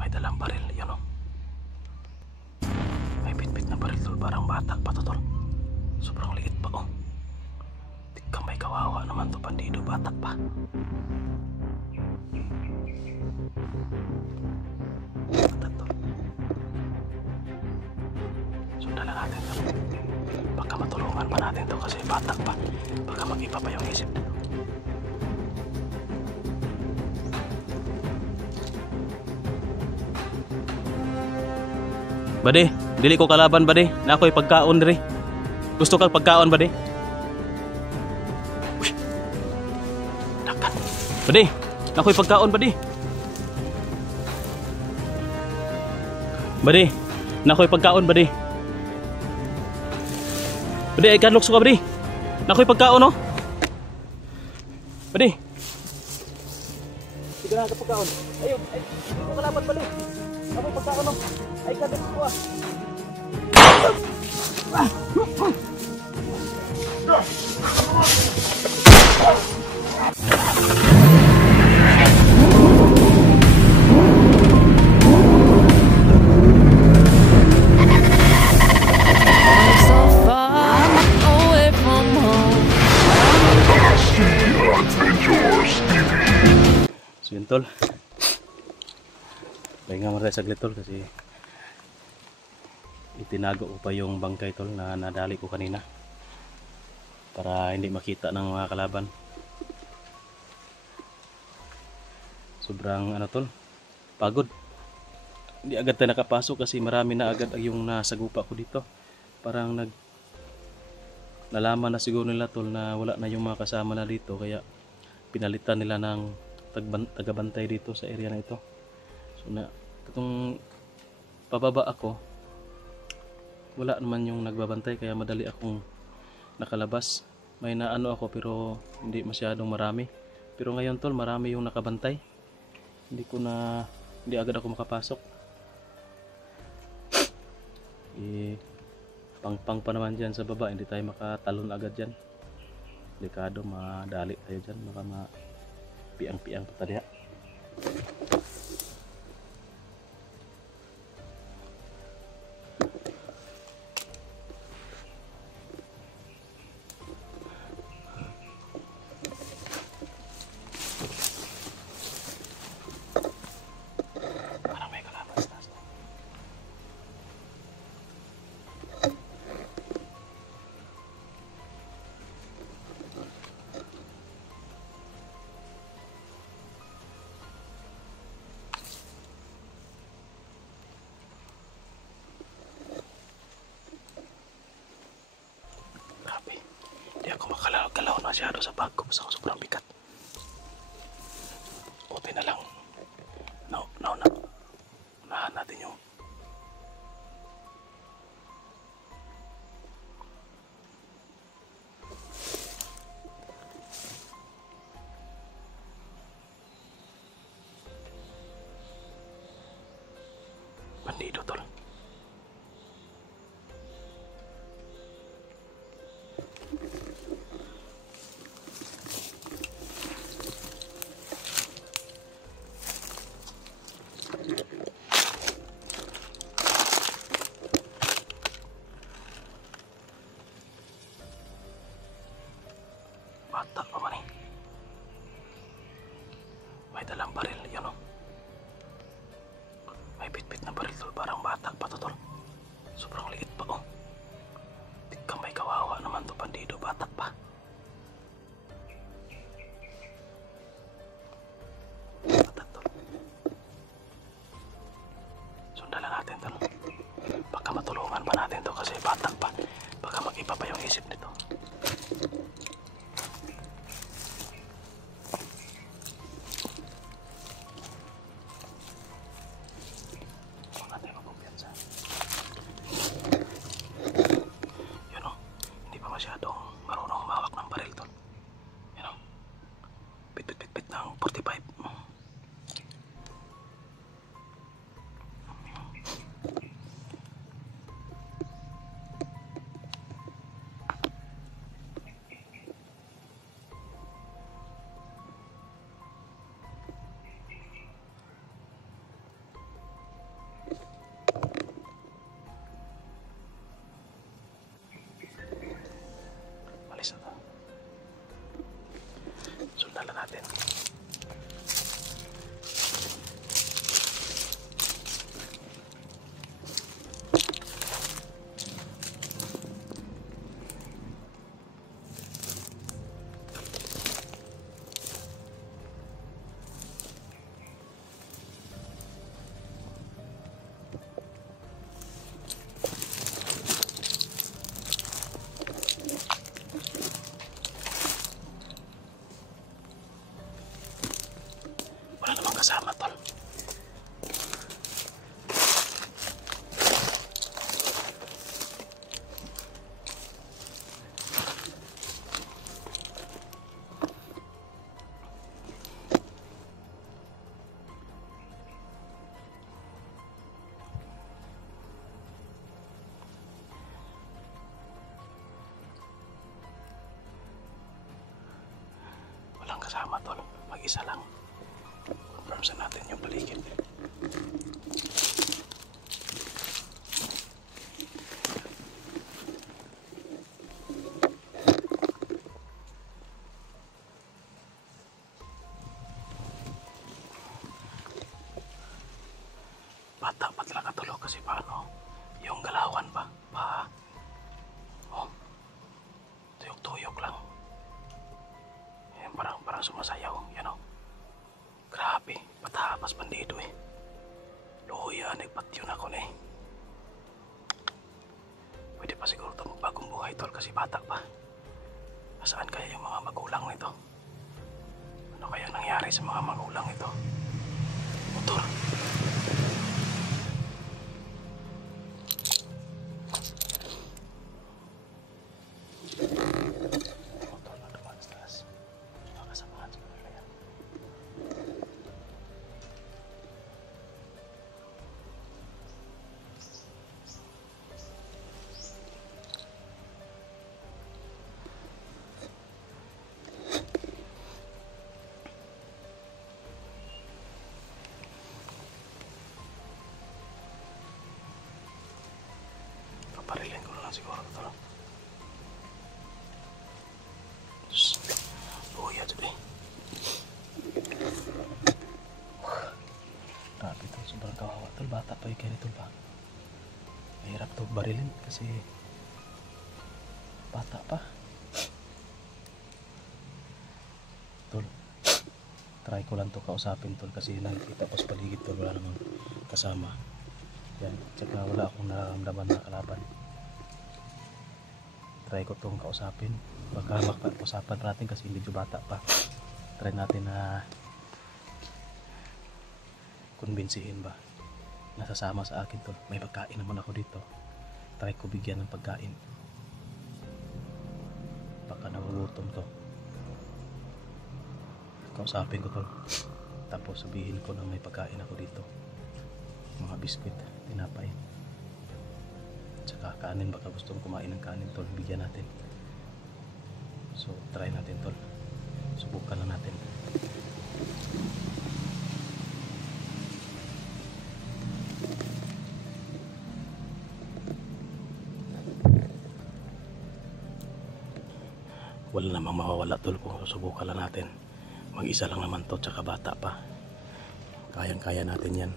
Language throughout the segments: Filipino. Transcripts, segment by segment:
May dalang baril, yun o. May bitbit na baril tol, parang bata pa to tol. Sobrang liit pa o. Di ka may kawawa naman to, bandido, bata pa. Bata to. Sundan lang natin to. Baka matulungan pa natin to kasi bata pa. Baka mag-iba pa yung isip nito. Bade, dili ko kalaban bade. Na ako'y pagkaon diri. Gusto kang pagkaon bade? Uy. Dakan. Bade, na ako'y pagkaon bade. Bade, na ako'y pagkaon bade. Bade, ay kanlokso ka bade. Na ako'y pagkaon no. Bade. Sige na ka pagkaon. Ayun, ay, dili ko kalaban bade. Na ako'y pagkaon no. Ay kadot ko ah. So yun tol. Pahinga mo rin saglit tol kasi itinago ko pa yung bangkay tol na nadali ko kanina para hindi makita ng mga kalaban. Sobrang ano tol, pagod. Hindi agad tayo nakapasok kasi marami na agad yung nasagupa ko dito. Parang nalaman na siguro nila tol na wala na yung mga kasama na dito, kaya pinalitan nila ng tagabantay dito sa area na ito. So na itong pababa ako, wala naman yung nagbabantay kaya madali akong nakalabas. May naano ako pero hindi masyadong marami. Pero ngayon tol, marami yung nakabantay. Hindi agad ako makapasok. Pang pa naman dyan sa baba, hindi tayo makatalon agad dyan. Delikado, madali tayo dyan, baka piang-piang pa tayo. Hindi ako makagalaw masyado sa bag ko, basta sobrang bigat. Buti na lang unahan natin yung bandido tol. Bata pa man eh. May dalang baril, yun o. May bitbit na baril tol, parang bata pa to tol. Sobrang liit pa o. Di ka may kawawa naman to, bandido, bata pa. Bata tol. Sundan lang natin tol. Baka matulungan pa natin to kasi bata pa. Baka mag-iba pa yung isip nito. kasama tol, mag-isa lang. Confirm sa natin yung paligid. Bata pa talaga tol, kasi paano yung galawan ba? Oh, tuyok-tuyok lang. Yan, parang sumasayaw, yan o. Grabe, patapas bandido eh. Luya, nagpatyo na ko na eh. Pwede pa siguro ito magbagong buhay tol, kasi bata pa. Saan kaya yung mga magulang nito? Ano kaya nangyari sa mga magulang nito? Motor. Motor na naman sa taas. Makasamahan sa kanila yan. Paparilin ko na lang siguro ito lang. Terus, buhay aja deh. Grabe ito, sobrang kawawa tol. Bata pa yung kaya nito ba? Mahirap ito barilin kasi bata pa. Tol, try ko lang to kausapin tol, kasi nakikita ko sa paligid tol, wala namang kasama. Yan, tsaka wala akong nararamdaman na kalaban. Try ko itong kausapin. Baka makausapan natin kasi medyo bata pa. Try natin na kumbinsihin ba. Nasasama sa akin tol. May pagkain naman ako dito. Try ko bigyan ng pagkain. Baka nagugutom to. Kausapin ko tol. Tapos sabihin ko na may pagkain ako dito. Mga biskwit, tinapay. Tsaka kanin, baka gustong kumain ng kanin tol, bigyan natin. So try natin tol, subukan lang natin. Wala namang mawawala tol kung subukan lang natin. Mag-isa lang naman to, tsaka bata pa. Kayang-kaya natin yan.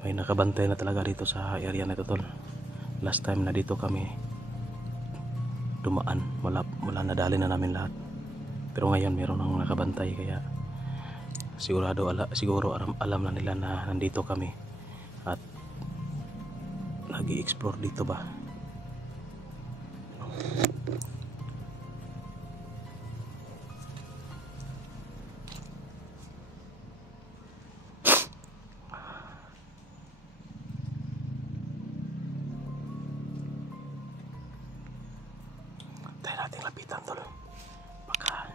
May nakabantay na talaga dito sa area na ito tol. Last time na dito kami dumaan, wala nadali na namin lahat. Pero ngayon meron nang nakabantay, kaya siguro alam na nila na nandito kami at nag-i-explore dito ba. Tayo natin lapitan tol, baka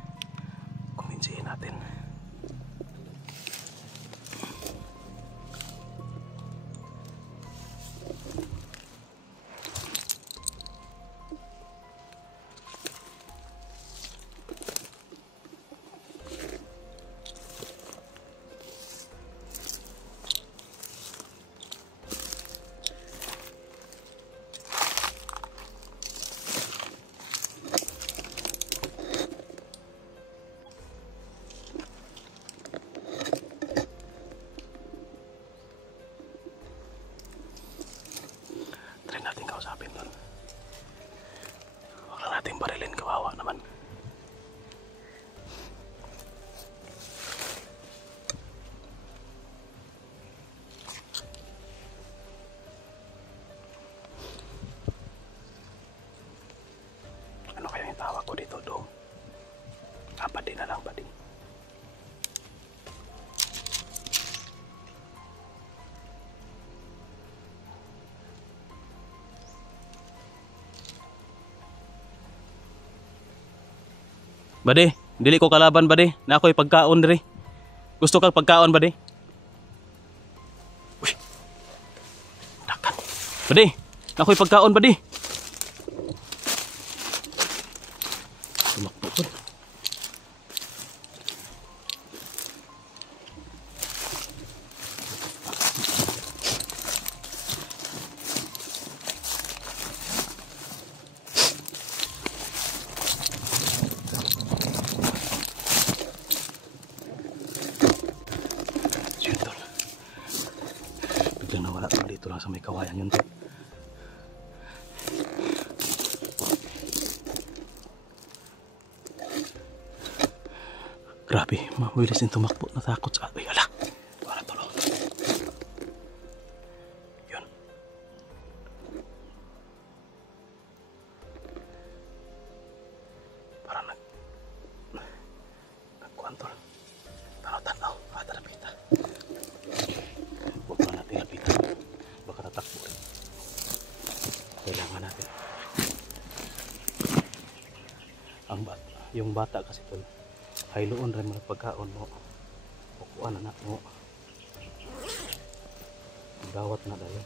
kumbinsihin natin. Kausapin doon. Huwag lang natin barilin, kawawa naman. Ano kaya yung tawag ko dito, Dong? Padi na lang, padi. Bade, dili ko kalaban bade, na ako'y pagkaon diri. Gusto kang pagkaon bade? Uy. Dakan. Bade, na ako'y pagkaon bade. Dito lang sa may kawayan yun, tol. Grabe, mawilis yung tumakbo. Natakot sa... Ay, ala! Para tolo. Yun. Parang nagkuhan, tol. Tanaw-tanaw. Baka lapitan. Huwag na natin lapitan. Baka tatakbo rin. Kailangan natin. Yung bata kasi, tol. Hayloon rin mga pagkaon mo. Kukuha na mo. Gawat na dahil.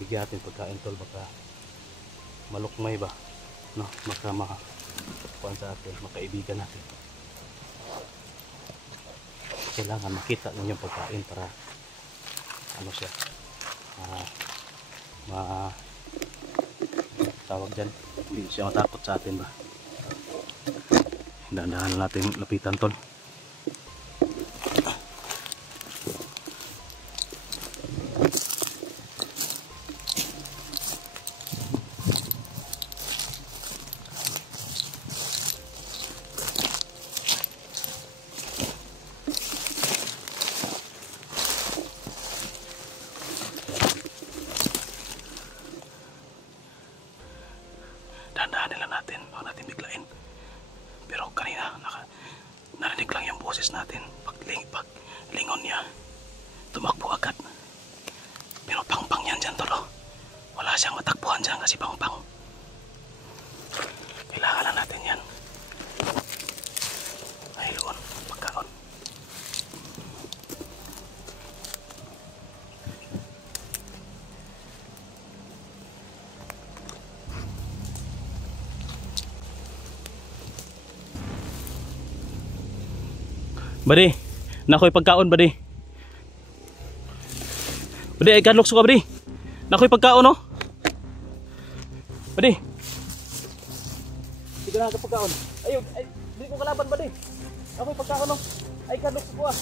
Bigatin pagkain, tol, baka malukmay ba, no? Baka kuan sa atin, makaibigan natin. Kailangan makita ninyo yung pagkain para ano siya, tawag dyan, hindi siya matakot sa atin ba. Dahan-dahan natin lapitan, tol. Dahan-dahan nila natin, huwag natin biglain. Pero kanina narinig lang yung boses natin. Pag lingon niya, tumakbo agad. Pero pang-pang yan dyan, tolo. Wala siyang matakbuhan dyan kasi pang-pang. Kailangan lang natin yan. Ay, loon, pagkaon. Badi, nakoy pagkaon, badi. Badi, ay kadlok suka, badi. Nakoy pagkaon, no? Badi. Sige na ka pagkaon. Ayun, ay, di ko kalaban, badi. Nakoy pagkaon, no? Ay kadlok suka.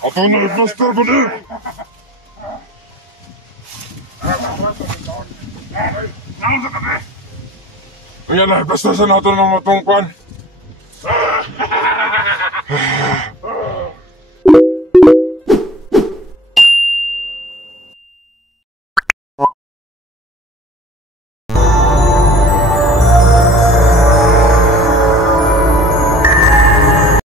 Atau nak plaster pada? Ayan na, plaster sa nato ng matungkuan.